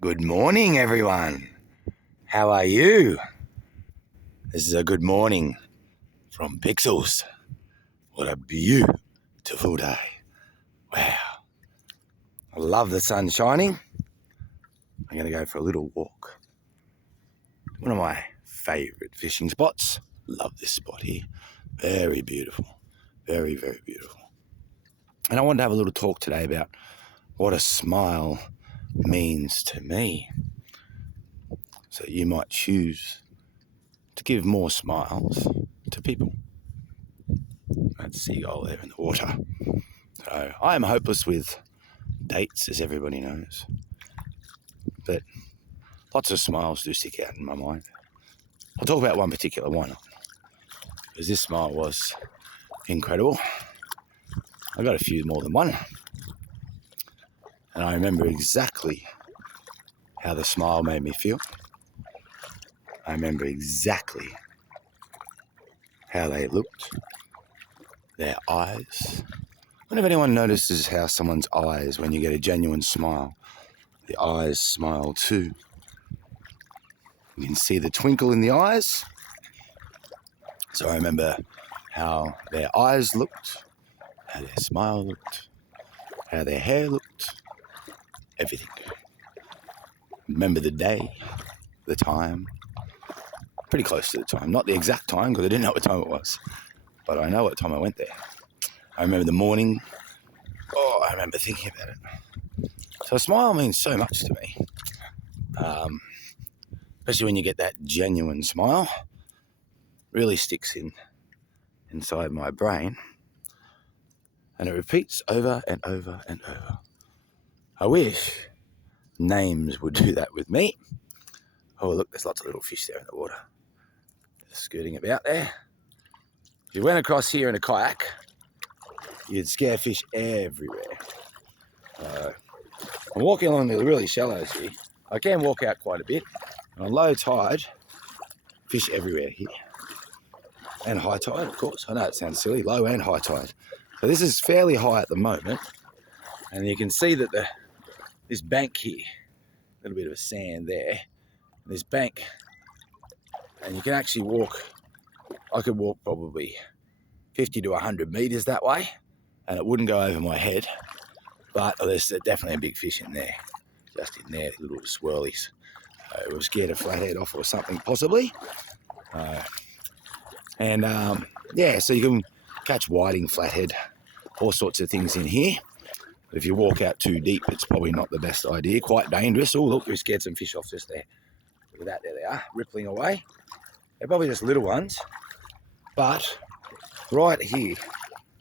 Good morning, everyone. How are you? This is a good morning from Pixels. What a beautiful day. Wow. I love the sun shining. I'm going to go for a little walk. One of my favourite fishing spots. Love this spot here. Very beautiful. Very, very beautiful. And I wanted to have a little talk today about what a smile means to me. So you might choose to give more smiles to people. That seagull there in the water. So I am hopeless with dates, as everybody knows. But lots of smiles do stick out in my mind. I'll talk about one particular one, because this smile was incredible. I got a few more than one. And I remember exactly how the smile made me feel. I remember exactly how they looked, their eyes. I wonder if anyone notices how someone's eyes, when you get a genuine smile, the eyes smile too. You can see the twinkle in the eyes. So I remember how their eyes looked, how their smile looked, how their hair looked, everything. Remember the day, the time, pretty close to the time. Not the exact time, because I didn't know what time it was, but I know what time I went there. I remember the morning. Oh, I remember thinking about it. So a smile means so much to me, especially when you get that genuine smile. Really sticks inside my brain, and it repeats over and over and over. I wish names would do that with me. Oh, look, there's lots of little fish there in the water, just scooting about there. If you went across here in a kayak, you'd scare fish everywhere. I'm walking along the really shallows here. I can walk out quite a bit. And on low tide, fish everywhere here. And high tide, of course. I know it sounds silly, low and high tide. So this is fairly high at the moment. And you can see that this bank here, a little bit of a sand there, this bank, and you can actually walk. I could walk probably 50 to 100 metres that way, and it wouldn't go over my head. But there's definitely a big fish in there, just in there, little swirlies. We were scared of flathead off or something, possibly. Yeah, so you can catch whiting, flathead, all sorts of things in here. But if you walk out too deep, it's probably not the best idea. Quite dangerous. Oh, look, we scared some fish off just there. Look at that, there they are, rippling away. They're probably just little ones. But right here,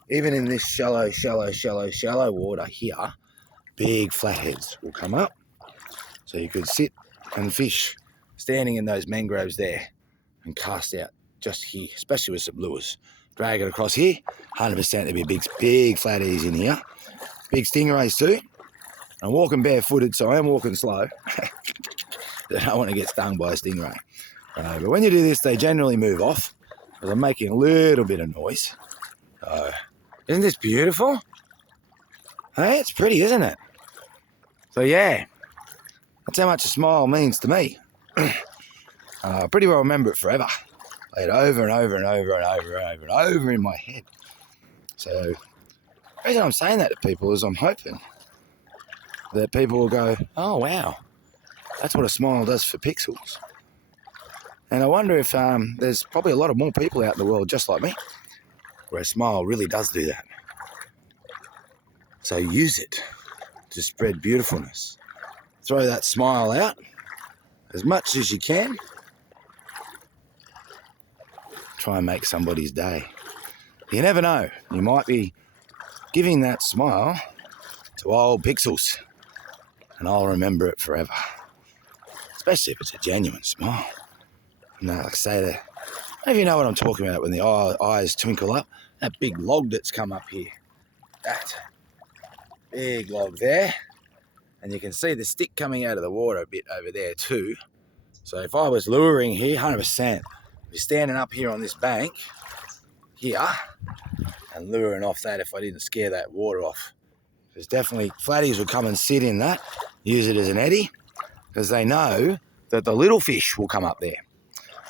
even in this shallow water here, big flatheads will come up. So you could sit and fish standing in those mangroves there and cast out just here, especially with some lures. Drag it across here, 100% there'll be big flatheads in here. Big stingrays too. I'm walking barefooted, so I am walking slow. I don't want to get stung by a stingray. But when you do this, they generally move off, because I'm making a little bit of noise. Isn't this beautiful? Hey, it's pretty, isn't it? So yeah, that's how much a smile means to me. I pretty well remember it forever. I had over and over and over and over and over and over in my head. So the reason I'm saying that to people is I'm hoping that people will go, oh wow, that's what a smile does for Pixels. And I wonder if there's probably a lot of more people out in the world just like me, where a smile really does do that. So use it to spread beautifulness. Throw that smile out as much as you can. Try and make somebody's day. You never know, you might be giving that smile to old Pixels, and I'll remember it forever. Especially if it's a genuine smile. And like I say, I don't know if you know what I'm talking about when the eyes twinkle up. That big log that's come up here. That big log there. And you can see the stick coming out of the water a bit over there too. So if I was luring here, 100%, I'd be standing up here on this bank here and luring off that if I didn't scare that water off. There's definitely, flatties would come and sit in that, use it as an eddy. because they know that the little fish will come up there.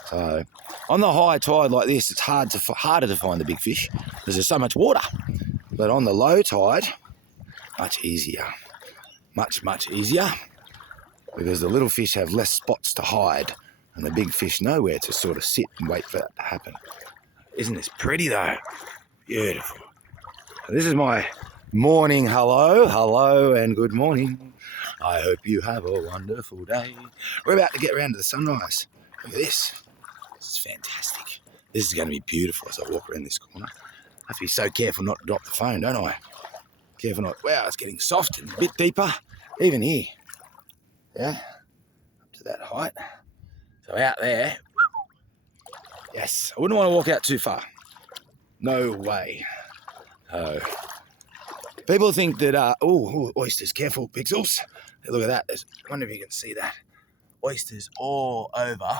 So on the high tide like this, it's harder to find the big fish because there's so much water. But on the low tide, much easier. Much easier, because the little fish have less spots to hide and the big fish know where to sort of sit and wait for that to happen. Isn't this pretty though? Beautiful. This is my morning hello and good morning. I hope you have a wonderful day. We're about to get around to the sunrise. Look at this. This is fantastic. This is going to be beautiful as I walk around this corner. I have to be so careful not to drop the phone, don't I? Careful not. Wow, it's getting soft and a bit deeper. Even here. Yeah. Up to that height. So out there. Yes. I wouldn't want to walk out too far. No way. Oh. People think that, oysters, careful, Pixels. Look at that. I wonder if you can see that. Oysters all over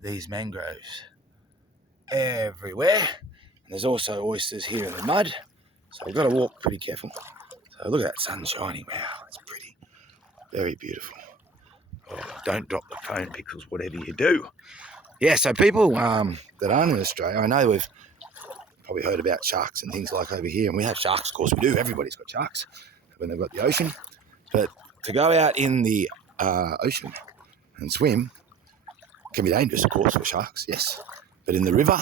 these mangroves. Everywhere. And there's also oysters here in the mud. So I've got to walk pretty careful. So look at that sun shining. Wow, it's pretty. Very beautiful. Oh, don't drop the phone, Pixels, whatever you do. Yeah, so people that aren't in Australia, I know we've probably heard about sharks and things like over here. And we have sharks, of course we do. Everybody's got sharks when they've got the ocean. But to go out in the ocean and swim can be dangerous, of course, for sharks, yes. But in the river,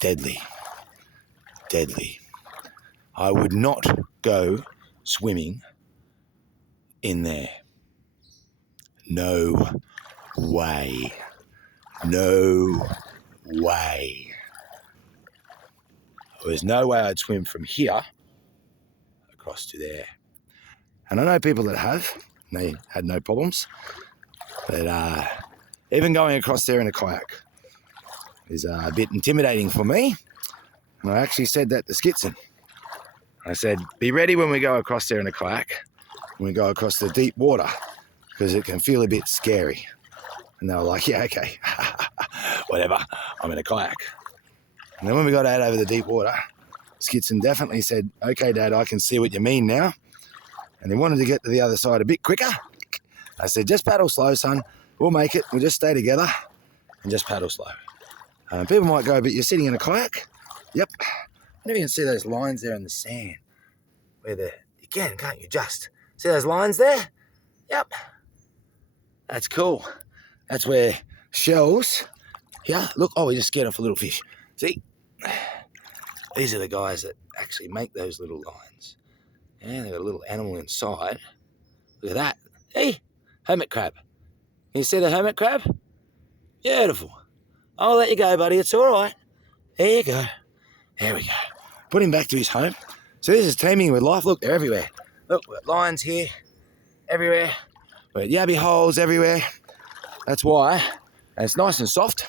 deadly. I would not go swimming in there. No way. There's no way I'd swim from here across to there. And I know people that have, and they had no problems. But even going across there in a kayak is a bit intimidating for me. And I actually said that to Skitson. I said, be ready when we go across there in a kayak, when we go across the deep water, because it can feel a bit scary. And they were like, yeah, okay, whatever, I'm in a kayak. And then when we got out over the deep water, Skitson definitely said, okay, Dad, I can see what you mean now. And he wanted to get to the other side a bit quicker. I said, just paddle slow, son. We'll make it. We'll just stay together and just paddle slow. People might go, but you're sitting in a kayak? Yep. I don't even see those lines there in the sand. You can, can't you? Just see those lines there? Yep. That's cool. That's where shells, yeah, look, we just scared off a little fish. See? These are the guys that actually make those little lines. Yeah, they've got a little animal inside. Look at that. Hey, hermit crab. Can you see the hermit crab? Beautiful. I'll let you go, buddy. It's all right. There you go. There we go. Put him back to his home. So this is teeming with life. Look, they're everywhere. Look, we've got lions here, everywhere. We've got yabby holes everywhere. That's why, and it's nice and soft.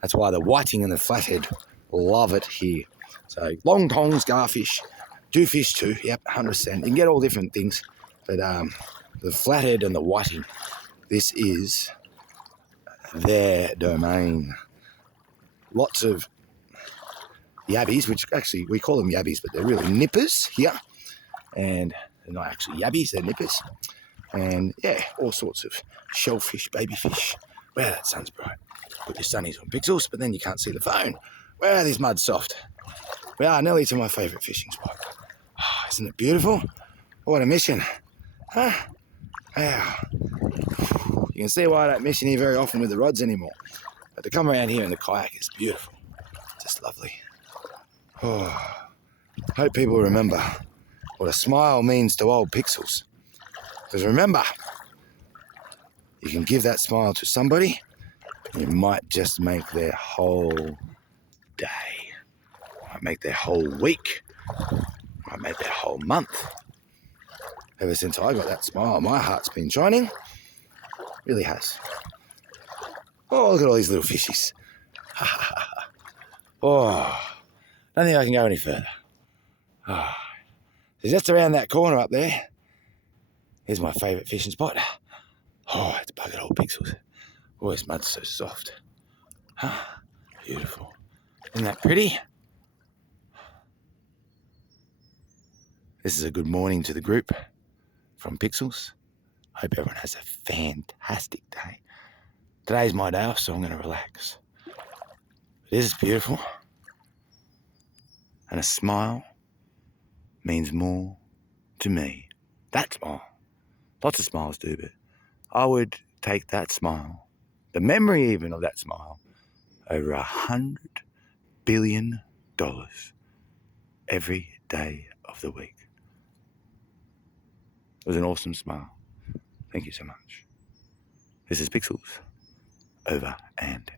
That's why the whiting and the flathead love it here. So long tongs, garfish, jewfish too. Yep, 100%. You can get all different things. But the flathead and the whiting, this is their domain. Lots of yabbies, which actually we call them yabbies, but they're really nippers here. And they're not actually yabbies, they're nippers. And yeah, all sorts of shellfish, baby fish. Wow, that sun's bright. Put your sunnies on, Pixels, but then you can't see the phone. Wow, this mud's soft. We are nearly to my favourite fishing spot. Oh, isn't it beautiful? What a mission. Huh? Wow. You can see why I don't mission here very often with the rods anymore. But to come around here in the kayak is beautiful. Just lovely. Oh, hope people remember what a smile means to old Pixels. Because remember, you can give that smile to somebody, and you might just make their whole day. Might make their whole week. Might make their whole month. Ever since I got that smile, my heart's been shining. Really has. Oh, look at all these little fishies. Oh, don't think I can go any further. Oh. So just around that corner up there, here's my favourite fishing spot. Oh, it's buggered old Pixels. Oh, this mud's so soft. Beautiful. Isn't that pretty? This is a good morning to the group from Pixels. Hope everyone has a fantastic day. Today's my day off, so I'm going to relax. It is beautiful. And a smile means more to me. That smile. Lots of smiles do, but I would take that smile, the memory even of that smile, over $100 billion every day of the week. It was an awesome smile. Thank you so much. This is Pixels, over and